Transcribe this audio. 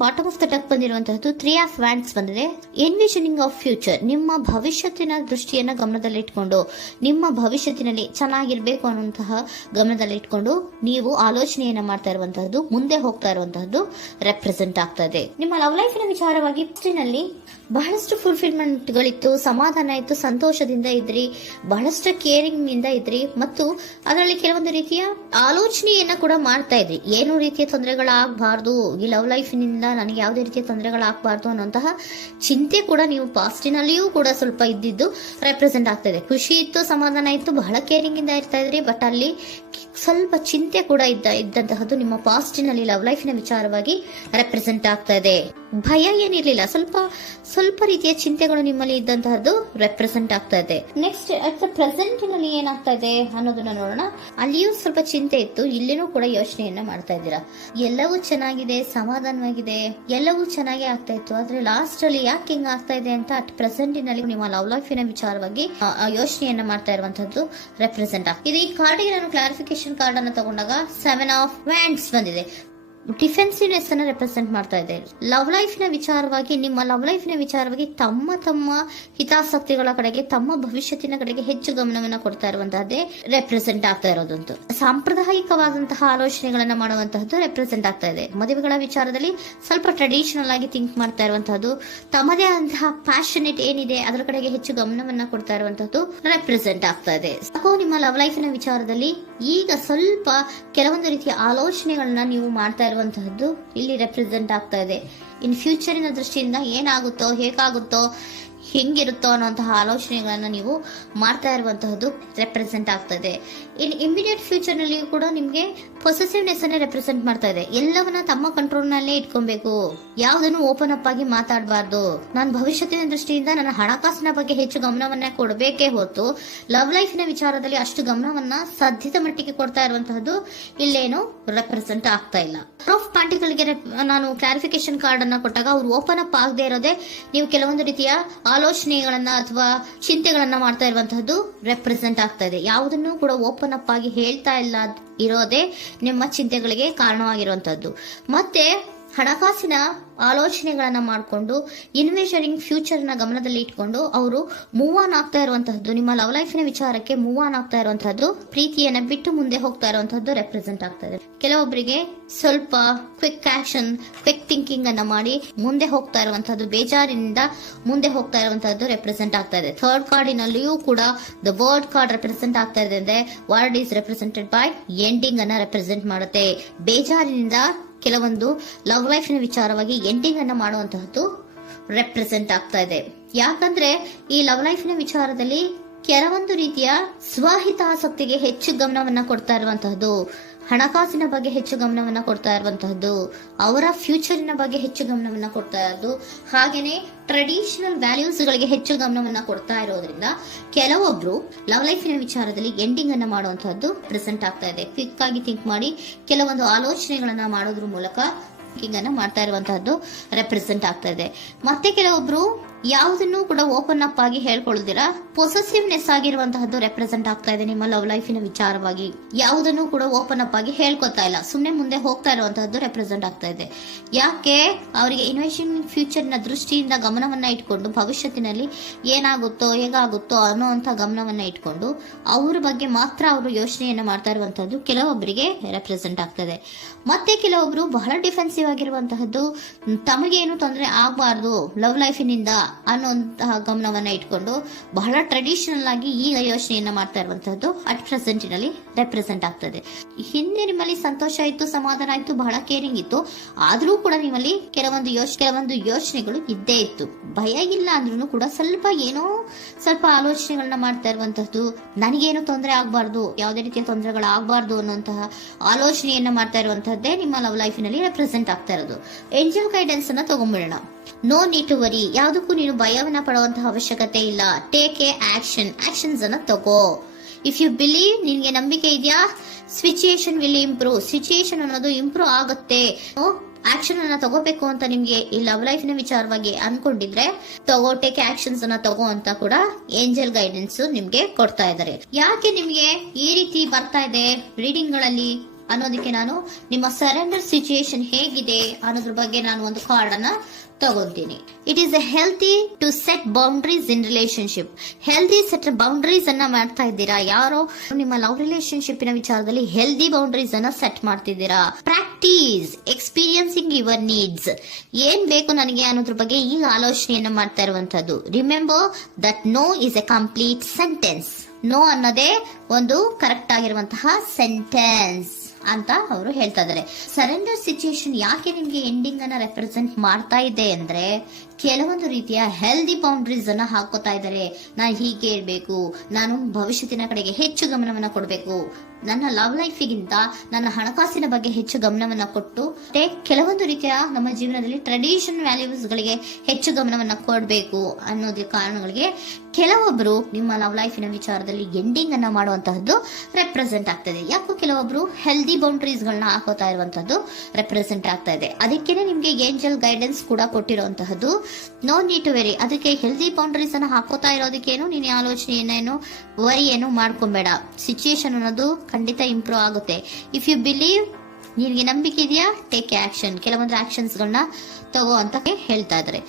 Bottom of the deck ಬಂದಿರುವಂತಹದ್ದು 3 of wands ಬಂದಿದೆ. Envisioning of future, ನಿಮ್ಮ ಭವಿಷ್ಯತ್ತಿನ ದೃಷ್ಟಿಯನ್ನ ಗಮನದಲ್ಲಿಟ್ಕೊಂಡು ನಿಮ್ಮ ಭವಿಷ್ಯತ್ತಿನಲ್ಲಿ ಚೆನ್ನಾಗಿರ್ಬೇಕು ಅನ್ನುವಂತಹ ಗಮನದಲ್ಲಿಟ್ಕೊಂಡು ನೀವು ಆಲೋಚನೆಯನ್ನ ಮಾಡ್ತಾ ಇರುವಂತಹದ್ದು, ಮುಂದೆ ಹೋಗ್ತಾ ಇರುವಂತಹದ್ದು ರೆಪ್ರೆಸೆಂಟ್ ಆಗ್ತಾ ಇದೆ. ನಿಮ್ಮ ಲವ್ ಲೈಫಿನ ವಿಚಾರವಾಗಿ ನಲ್ಲಿ ಬಹಳಷ್ಟು ಫುಲ್ಫಿಲ್ಮೆಂಟ್ ಗಳಿತ್ತು, ಸಮಾಧಾನ ಇತ್ತು, ಸಂತೋಷದಿಂದ ಇದ್ರಿ, ಬಹಳಷ್ಟು ಕೇರಿಂಗ್ ನಿಂದ ಇದ್ರಿ ಮತ್ತು ಅದರಲ್ಲಿ ಕೆಲವೊಂದು ರೀತಿಯ ಆಲೋಚನೆಯನ್ನ ಕೂಡ ಮಾಡ್ತಾ ಇದ್ರಿ. ಏನು ರೀತಿಯ ತೊಂದರೆಗಳಾಗಬಾರ್ದು, ಈ ಲವ್ ಲೈಫಿನಿಂದ ನನಗೆ ಯಾವುದೇ ರೀತಿಯ ತೊಂದರೆಗಳಾಗಬಾರ್ದು ಅನ್ನೋಂತಹ ಚಿಂತೆ ಕೂಡ ನೀವು ಪಾಸ್ಟಿನಲ್ಲಿಯೂ ಕೂಡ ಸ್ವಲ್ಪ ಇದ್ದಿದ್ದು ರೆಪ್ರೆಸೆಂಟ್ ಆಗ್ತಾ ಇದೆ. ಖುಷಿ ಇತ್ತು, ಸಮಾಧಾನ ಇತ್ತು, ಬಹಳ ಕೇರಿಂಗ್ ಇಂದ ಇರ್ತಾ ಇದ್ರಿ, ಬಟ್ ಅಲ್ಲಿ ಸ್ವಲ್ಪ ಚಿಂತೆ ಕೂಡ ಇದ್ದಂತಹದ್ದು ನಿಮ್ಮ ಪಾಸ್ಟಿನಲ್ಲಿ ಲವ್ ಲೈಫಿನ ವಿಚಾರವಾಗಿ ರೆಪ್ರೆಸೆಂಟ್ ಆಗ್ತಾ ಇದೆ. ಭಯ ಏನಿರ್ಲಿಲ್ಲ, ಸ್ವಲ್ಪ ರೀತಿಯ ಚಿಂತೆಗಳು ನಿಮ್ಮಲ್ಲಿ ಇದ್ದಂತಹದ್ದು ರೆಪ್ರೆಸೆಂಟ್ ಆಗ್ತಾ ಇದೆ. ನೆಕ್ಸ್ಟ್ ಅಟ್ ದ ಪ್ರೆಸೆಂಟ್ ನಲ್ಲಿ ಏನಾಗ್ತಾ ಇದೆ ಅನ್ನೋದನ್ನ ನೋಡೋಣ. ಅಲ್ಲಿಯೂ ಸ್ವಲ್ಪ ಚಿಂತೆ ಇತ್ತು, ಇಲ್ಲಿನೂ ಕೂಡ ಯೋಚನೆಯನ್ನ ಮಾಡ್ತಾ ಇದ್ದೀರಾ. ಎಲ್ಲವೂ ಚೆನ್ನಾಗಿದೆ, ಸಮಾಧಾನವಾಗಿದೆ, ಎಲ್ಲವೂ ಚೆನ್ನಾಗಿ ಆಗ್ತಾ ಇತ್ತು, ಆದ್ರೆ ಲಾಸ್ಟ್ ಅಲ್ಲಿ ಯಾಕೆ ಹಿಂಗ್ ಆಗ್ತಾ ಇದೆ ಅಂತ ಅಟ್ ಪ್ರೆಸೆಂಟ್ ನಲ್ಲಿ ನಿಮ್ಮ ಲವ್ ಲೈಫಿನ ವಿಚಾರವಾಗಿ ಯೋಚನೆಯನ್ನ ಮಾಡ್ತಾ ಇರುವಂತದ್ದು ರೆಪ್ರೆಸೆಂಟ್ ಆಗ್ತದೆ. ಈ ಕಾರ್ಡಿಗೆ ನಾನು ಕ್ಲಾರಿಫಿಕೇಶನ್ ಕಾರ್ಡ್ ಅನ್ನು ತಗೊಂಡಾಗ 7 ಆಫ್ ವ್ಯಾಂಡ್ಸ್ ಬಂದಿದೆ. ಡಿಫೆನ್ಸಿವ್ನೆಸ್ ಅನ್ನ ರೆಪ್ರೆಸೆಂಟ್ ಮಾಡ್ತಾ ಇದೆ. ಲವ್ ಲೈಫಿನ ವಿಚಾರವಾಗಿ, ನಿಮ್ಮ ಲವ್ ಲೈಫಿನ ವಿಚಾರವಾಗಿ ತಮ್ಮ ಹಿತಾಸಕ್ತಿಗಳ ಕಡೆಗೆ, ತಮ್ಮ ಭವಿಷ್ಯತ್ತಿನ ಕಡೆಗೆ ಹೆಚ್ಚು ಗಮನವನ್ನ ಕೊಡ್ತಾ ಇರುವಂತಹದ್ದೇ ರೆಪ್ರೆಸೆಂಟ್ ಆಗ್ತಾ ಇರೋದಂತೂ. ಸಾಂಪ್ರದಾಯಿಕವಾದಂತಹ ಆಲೋಚನೆಗಳನ್ನ ಮಾಡುವಂತಹದ್ದು ರೆಪ್ರೆಸೆಂಟ್ ಆಗ್ತಾ ಇದೆ. ಮದುವೆಗಳ ವಿಚಾರದಲ್ಲಿ ಸ್ವಲ್ಪ ಟ್ರೆಡಿಷನಲ್ ಆಗಿ ಥಿಂಕ್ ಮಾಡ್ತಾ ಇರುವಂತಹದ್ದು, ತಮ್ಮದೇ ಆದಂತಹ ಪ್ಯಾಷನೇಟ್ ಏನಿದೆ ಅದರ ಕಡೆಗೆ ಹೆಚ್ಚು ಗಮನವನ್ನ ಕೊಡ್ತಾ ಇರುವಂತಹದ್ದು ರೆಪ್ರೆಸೆಂಟ್ ಆಗ್ತಾ ಇದೆ. ನಿಮ್ಮ ಲವ್ ಲೈಫಿನ ವಿಚಾರದಲ್ಲಿ ಈಗ ಸ್ವಲ್ಪ ಕೆಲವೊಂದು ರೀತಿಯ ಆಲೋಚನೆಗಳನ್ನ ನೀವು ಮಾಡ್ತಾ ಇರುವಂತಹದ್ದು ಇಲ್ಲಿ ರೆಪ್ರೆಸೆಂಟ್ ಆಗ್ತಾ ಇದೆ. ಇನ್ ಫ್ಯೂಚರಿನ ದೃಷ್ಟಿಯಿಂದ ಏನಾಗುತ್ತೋ, ಹೇಗಾಗುತ್ತೋ, ಹೆಂಗಿರುತ್ತೋ ಅನ್ನುವಂತಹ ಆಲೋಚನೆಗಳನ್ನ ನೀವು ಮಾಡ್ತಾ ಇರುವಂತಹದ್ದು ರೆಪ್ರೆಸೆಂಟ್ ಆಗ್ತದೆ. ಇನ್ ಇಮಿಡಿಯೇಟ್ ಫ್ಯೂಚರ್ ನಲ್ಲಿ ಕೂಡ ನಿಮ್ಗೆ ಪೊಸೆಸಿವ್ನೆಸ್ ಅನ್ನ ರೆಪ್ರೆಸೆಂಟ್ ಮಾಡ್ತಾ ಇದೆ. ಎಲ್ಲವನ್ನ ತಮ್ಮ ಕಂಟ್ರೋಲ್ ನಲ್ಲೇ ಇಟ್ಕೊಬೇಕು, ಯಾವುದನ್ನು ಓಪನ್ ಅಪ್ ಆಗಿ ಮಾತಾಡಬಾರ್ದು. ನಾನು ಭವಿಷ್ಯತ್ತಿನ ದೃಷ್ಟಿಯಿಂದ ನನ್ನ ಹಣಕಾಸಿನ ಬಗ್ಗೆ ಹೆಚ್ಚು ಗಮನವನ್ನ ಕೊಡಬೇಕೇ ಹೊರತು ಲವ್ ಲೈಫಿನ ವಿಚಾರದಲ್ಲಿ ಅಷ್ಟು ಗಮನವನ್ನ ಸದ್ಯದ ಮಟ್ಟಿಗೆ ಕೊಡ್ತಾ ಇರುವಂತಹದ್ದು ಇಲ್ಲೇನು ರೆಪ್ರೆಸೆಂಟ್ ಆಗ್ತಾ ಇಲ್ಲ. ಆಫ್ ಪಾರ್ಟಿಗಳಿಗೆ ನಾನು ಕ್ಲಾರಿಫಿಕೇಶನ್ ಕಾರ್ಡ್ ಅನ್ನ ಕೊಟ್ಟಾಗ ಅವ್ರು ಓಪನ್ ಅಪ್ ಆಗದೆ ಇರೋದೇ ನೀವು ಕೆಲವೊಂದು ರೀತಿಯ ಆಲೋಚನೆಗಳನ್ನ ಅಥವಾ ಚಿಂತೆಗಳನ್ನ ಮಾಡ್ತಾ ಇರುವಂತಹದ್ದು ರೆಪ್ರೆಸೆಂಟ್ ಆಗ್ತಾ ಇದೆ. ಯಾವುದನ್ನು ಕೂಡ ಓಪನ್ ಅಪ್ ಆಗಿ ಹೇಳ್ತಾ ಇಲ್ಲ ಇರೋದೇ ನಿಮ್ಮ ಚಿಂತೆಗಳಿಗೆ ಕಾರಣವಾಗಿರುವಂತಹದ್ದು. ಮತ್ತೆ ಹಣಕಾಸಿನ ಆಲೋಚನೆಗಳನ್ನ ಮಾಡಿಕೊಂಡು ಇನ್ವೆಸ್ಟರಿಂಗ್ ಫ್ಯೂಚರ್ ನ ಗಮನದಲ್ಲಿ ಇಟ್ಕೊಂಡು ಅವರು ಮೂವ್ ಆನ್ ಆಗ್ತಾ ಇರುವಂತಹದ್ದು, ನಿಮ್ಮ ಲವ್ ಲೈಫಿನ ವಿಚಾರಕ್ಕೆ ಮೂವ್ ಆನ್ ಆಗ್ತಾ ಇರುವಂತಹದ್ದು, ಪ್ರೀತಿಯನ್ನ ಬಿಟ್ಟು ಮುಂದೆ ಹೋಗ್ತಾ ಇರುವಂತಹದ್ದು ರೆಪ್ರೆಸೆಂಟ್ ಆಗ್ತಾ ಇದೆ. ಕೆಲವೊಬ್ಬರಿಗೆ ಸ್ವಲ್ಪ ಕ್ವಿಕ್ ಆಕ್ಷನ್, ಕ್ವಿಕ್ ಥಿಂಕಿಂಗ್ ಅನ್ನ ಮಾಡಿ ಮುಂದೆ ಹೋಗ್ತಾ ಇರುವಂತಹದ್ದು, ಬೇಜಾರಿನಿಂದ ಮುಂದೆ ಹೋಗ್ತಾ ಇರುವಂತಹದ್ದು ರೆಪ್ರೆಸೆಂಟ್ ಆಗ್ತಾ ಇದೆ. ಥರ್ಡ್ ಕಾರ್ಡಿನಲ್ಲಿಯೂ ಕೂಡ ದ ವರ್ಡ್ ಕಾರ್ಡ್ ರೆಪ್ರೆಸೆಂಟ್ ಆಗ್ತಾ ಇದೆ. ಅಂದ್ರೆ word is represented by ending ಅನ್ನ ರೆಪ್ರೆಸೆಂಟ್ ಮಾಡುತ್ತೆ. ಬೇಜಾರಿನಿಂದ ಕೆಲವೊಂದು ಲವ್ ಲೈಫಿನ ವಿಚಾರವಾಗಿ ಎಂಡಿಂಗ್ ಅನ್ನ ಮಾಡುವಂತಹದ್ದು ರೆಪ್ರೆಸೆಂಟ್ ಆಗ್ತಾ ಇದೆ. ಯಾಕಂದ್ರೆ ಈ ಲವ್ ಲೈಫಿನ ವಿಚಾರದಲ್ಲಿ ಕೆಲವೊಂದು ರೀತಿಯ ಸ್ವಹಿತಾಸಕ್ತಿಗೆ ಹೆಚ್ಚು ಗಮನವನ್ನ ಕೊಡ್ತಾ ಇರುವಂತಹದ್ದು, ಹಣಕಾಸಿನ ಬಗ್ಗೆ ಹೆಚ್ಚು ಗಮನವನ್ನ ಕೊಡ್ತಾ ಇರುವಂತಹದ್ದು, ಅವರ ಫ್ಯೂಚರಿನ ಬಗ್ಗೆ ಹೆಚ್ಚು ಗಮನವನ್ನ ಕೊಡ್ತಾ ಇರೋದು, ಹಾಗೇನೆ ಟ್ರೆಡಿಷನಲ್ ವ್ಯಾಲ್ಯೂಸ್ ಗಳಿಗೆ ಹೆಚ್ಚು ಗಮನವನ್ನ ಕೊಡ್ತಾ ಇರೋದ್ರಿಂದ ಕೆಲವೊಬ್ರು ಲವ್ ಲೈಫಿನ ವಿಚಾರದಲ್ಲಿ ಎಂಡಿಂಗ್ ಅನ್ನ ಮಾಡುವಂತಹದ್ದು ಪ್ರೆಸೆಂಟ್ ಆಗ್ತಾ ಇದೆ. ಕ್ವಿಕ್ ಆಗಿ ಥಿಂಕ್ ಮಾಡಿ ಕೆಲವೊಂದು ಆಲೋಚನೆಗಳನ್ನ ಮಾಡೋದ್ರ ಮೂಲಕ ಅನ್ನ ಮಾಡ್ತಾ ಇರುವಂತಹದ್ದು ರೆಪ್ರೆಸೆಂಟ್ ಆಗ್ತಾ ಇದೆ. ಮತ್ತೆ ಕೆಲವೊಬ್ರು ಯಾವುದನ್ನು ಕೂಡ ಓಪನ್ ಅಪ್ ಆಗಿ ಹೇಳ್ಕೊಳ್ದಿರಾ ಪೊಸೆಸಿವ್ನೆಸ್ ಆಗಿರುವಂತಹದ್ದು ರೆಪ್ರೆಸೆಂಟ್ ಆಗ್ತಾ ಇದೆ. ನಿಮ್ಮ ಲವ್ ಲೈಫಿನ ವಿಚಾರವಾಗಿ ಯಾವುದನ್ನು ಕೂಡ ಓಪನ್ ಅಪ್ ಆಗಿ ಹೇಳ್ಕೊತಾ ಇಲ್ಲ, ಸುಮ್ನೆ ಮುಂದೆ ಹೋಗ್ತಾ ಇರುವಂತಹದ್ದು ರೆಪ್ರೆಸೆಂಟ್ ಆಗ್ತಾ ಇದೆ. ಯಾಕೆ ಅವರಿಗೆ ಇನ್ವೆಸ್ಟಿಂಗ್ ಫ್ಯೂಚರ್ ನ ದೃಷ್ಟಿಯಿಂದ ಗಮನವನ್ನ ಇಟ್ಕೊಂಡು ಭವಿಷ್ಯತ್ತಿನಲ್ಲಿ ಏನಾಗುತ್ತೋ ಹೇಗಾಗುತ್ತೋ ಅನ್ನೋಂತ ಗಮನವನ್ನ ಇಟ್ಕೊಂಡು ಅವ್ರ ಬಗ್ಗೆ ಮಾತ್ರ ಅವರು ಯೋಚನೆಯನ್ನ ಮಾಡ್ತಾ ಇರುವಂತಹದ್ದು ಕೆಲವೊಬ್ಬರಿಗೆ ರೆಪ್ರೆಸೆಂಟ್ ಆಗ್ತದೆ. ಮತ್ತೆ ಕೆಲವೊಬ್ರು ಬಹಳ ಡಿಫೆನ್ಸಿವ್ ಆಗಿರುವಂತಹದ್ದು, ತಮಗೇನು ತೊಂದರೆ ಆಗಬಾರ್ದು ಲವ್ ಲೈಫಿನಿಂದ ಅನ್ನುವಂತಹ ಗಮನವನ್ನ ಇಟ್ಕೊಂಡು ಬಹಳ ಟ್ರೆಡಿಷನಲ್ ಆಗಿ ಈಗ ಯೋಚನೆಯನ್ನ ಮಾಡ್ತಾ ಇರುವಂತಹದ್ದು ಅಟ್ ಪ್ರೆಸೆಂಟ್ ನಲ್ಲಿ ರೆಪ್ರೆಸೆಂಟ್ ಆಗ್ತದೆ. ಹಿಂದೆ ನಿಮ್ಮಲ್ಲಿ ಸಂತೋಷ ಇತ್ತು, ಸಮಾಧಾನ ಇತ್ತು, ಬಹಳ ಕೇರಿಂಗ್ ಇತ್ತು, ಆದ್ರೂ ಕೂಡ ನಿಮ್ಮಲ್ಲಿ ಕೆಲವೊಂದು ಯೋಚನೆಗಳು ಇದ್ದೇ ಇತ್ತು. ಭಯ ಇಲ್ಲ ಅಂದ್ರೂ ಕೂಡ ಸ್ವಲ್ಪ ಆಲೋಚನೆಗಳನ್ನ ಮಾಡ್ತಾ ಇರುವಂತಹದ್ದು, ನನಗೇನು ತೊಂದರೆ ಆಗಬಾರ್ದು, ಯಾವುದೇ ರೀತಿಯ ತೊಂದರೆಗಳಾಗಬಾರ್ದು ಅನ್ನುವಂತಹ ಆಲೋಚನೆಯನ್ನ ಮಾಡ್ತಾ ಇರುವಂತಹದ್ದೇ ನಿಮ್ಮ ಲವ್ ಲೈಫಿನಲ್ಲಿ ರೆಪ್ರೆಸೆಂಟ್ ಆಗ್ತಾ ಇರೋದು. ಏಂಜಲ್ ಗೈಡೆನ್ಸ್ ಅನ್ನ ತಗೊಂಡ್ಬಿಡೋಣ. ನೋ ನೀಡ್ ಟು ವರಿ, ಯಾವುದಕ್ಕೂ ನೀನು ಭಯವನ್ನ ಪಡುವಂತಹ ಅವಶ್ಯಕತೆ ಇಲ್ಲ. ಟೇಕ್ ಎ ಆಕ್ಷನ್ಸ್ ಅನ್ನ ತಗೋ. ಇಫ್ ಯು ಬಿಲೀವ್, ನಿನ್ಗೆ ನಂಬಿಕೆ ಇದೆಯಾ, ಸಿಚುಯೇಷನ್ ವಿಲ್ ಇಂಪ್ರೂವ್, ಸಿಚುಯೇಷನ್ ಅನ್ನೋದು ಇಂಪ್ರೂವ್ ಆಗುತ್ತೆ. ಆಕ್ಷನ್ ಅನ್ನ ತಗೋಬೇಕು ಅಂತ ನಿಮ್ಗೆ ಈ ಲವ್ ಲೈಫ್ ನ ವಿಚಾರವಾಗಿ ಅನ್ಕೊಂಡಿದ್ರೆ ಟೇಕ್ ಆಕ್ಷನ್ಸ್ ಅನ್ನ ತಗೋ ಅಂತ ಕೂಡ ಏಂಜಲ್ ಗೈಡೆನ್ಸ್ ನಿಮ್ಗೆ ಕೊಡ್ತಾ ಇದ್ದಾರೆ. ಯಾಕೆ ನಿಮ್ಗೆ ಈ ರೀತಿ ಬರ್ತಾ ಇದೆ ರೀಡಿಂಗ್ ಗಳಲ್ಲಿ ಅನ್ನೋದಕ್ಕೆ ನಾನು ನಿಮ್ಮ ಸರೆಂಡರ್ ಸಿಚುಯೇಷನ್ ಹೇಗಿದೆ ಅನ್ನೋದ್ರ ಬಗ್ಗೆ ನಾನು ಒಂದು ಕಾರ್ಡ್ ಅನ್ನ ತಗೊಂತೀನಿ. It is a healthy to set boundaries in relationship. Healthy set boundaries ಅನ್ನ ಮಾಡ್ತಾ ಇದ್ದೀರಾ? ಯಾರೋ ನಿಮ್ಮ ಲವ್ ರಿಲೇಶನ್ಶಿಪ್ ನ ವಿಚಾರದಲ್ಲಿ ಹೆಲ್ದಿ ಬೌಂಡ್ರೀಸ್ ಅನ್ನ ಸೆಟ್ ಮಾಡ್ತಿದ್ದೀರಾ? Practice experiencing your needs. ಏನ್ ಬೇಕು ನನಗೆ ಅನ್ನೋದ್ರ ಬಗ್ಗೆ ಈಗ ಆಲೋಚನೆಯನ್ನ ಮಾಡ್ತಾ ಇರುವಂತದ್ದು. Remember that no is a complete sentence. No ಅನ್ನೋದೇ ಒಂದು ಕರೆಕ್ಟ್ ಆಗಿರುವಂತಹ ಸೆಂಟೆನ್ಸ್ ಅಂತ ಅವರು ಹೇಳ್ತಾ ಇದ್ದಾರೆ. ಸರೆಂಡರ್ ಸಿಚುಯೇಷನ್ ಯಾಕೆ ನಿಮ್ಗೆ ಎಂಡಿಂಗ್ ಅನ್ನ ರೆಪ್ರೆಸೆಂಟ್ ಮಾಡ್ತಾ ಇದೆ ಅಂದ್ರೆ, ಕೆಲವೊಂದು ರೀತಿಯ ಹೆಲ್ದಿ ಬೌಂಡ್ರೀಸ್ ಅನ್ನ ಹಾಕೋತಾ ಇದ್ದಾರೆ. ನಾನು ಹೀಗೆ ಇರಬೇಕು, ನಾನು ಭವಿಷ್ಯತ್ತಿನ ಕಡೆಗೆ ಹೆಚ್ಚು ಗಮನವನ್ನ ಕೊಡಬೇಕು, ನನ್ನ ಲವ್ ಲೈಫಿಗಿಂತ ನನ್ನ ಹಣಕಾಸಿನ ಬಗ್ಗೆ ಹೆಚ್ಚು ಗಮನವನ್ನ ಕೊಟ್ಟು ಕೆಲವೊಂದು ರೀತಿಯ ನಮ್ಮ ಜೀವನದಲ್ಲಿ ಟ್ರೆಡಿಷನ್ ವ್ಯಾಲ್ಯೂಸ್ ಗಳಿಗೆ ಹೆಚ್ಚು ಗಮನವನ್ನ ಕೊಡಬೇಕು ಅನ್ನೋದ್ರ ಕಾರಣಗಳಿಗೆ ಕೆಲವೊಬ್ರು ನಿಮ್ಮ ಲವ್ ಲೈಫಿನ ವಿಚಾರದಲ್ಲಿ ಎಂಡಿಂಗ್ ಅನ್ನ ಮಾಡುವಂತಹದ್ದು ರೆಪ್ರೆಸೆಂಟ್ ಆಗ್ತದೆ. ಯಾಕೋ ಕೆಲವೊಬ್ರು ಹೆಲ್ದಿ ಬೌಂಡ್ರೀಸ್ ಗಳನ್ನ ಹಾಕೋತಾ ಇರುವಂತಹದ್ದು ರೆಪ್ರೆಸೆಂಟ್ ಆಗ್ತಾ ಇದೆ. ಅದಕ್ಕೇನೆ ನಿಮ್ಗೆ ಏಂಜಲ್ ಗೈಡೆನ್ಸ್ ಕೂಡ ಕೊಟ್ಟಿರುವಂತಹದ್ದು. No need to worry. ಅದಕ್ಕೆ ಹೆಲ್ದಿ ಬೌಂಡ್ರೀಸ್ ಅನ್ನ ಹಾಕೋತಾ ಇರೋದಕ್ಕೇನು ನೀನು ಆಲೋಚನೆಯನ್ನೇನು ವರಿ ಏನು ಮಾಡ್ಕೊಂಬೇಡ. ಸಿಚುಯೇಷನ್ ಅನ್ನೋದು ಖಂಡಿತ ಇಂಪ್ರೂವ್ ಆಗುತ್ತೆ. ಇಫ್ ಯು ಬಿಲೀವ್, ನಿನಗೆ ನಂಬಿಕೆ ಇದೆಯಾ, ಟೇಕ್ ಆಕ್ಷನ್. ಕೆಲವೊಂದು ಆಕ್ಷನ್ಸ್ ಗಳನ್ನ ತಗೋ ಅಂತ ಹೇಳ್ತಾ ಇದ್ದಾರೆ.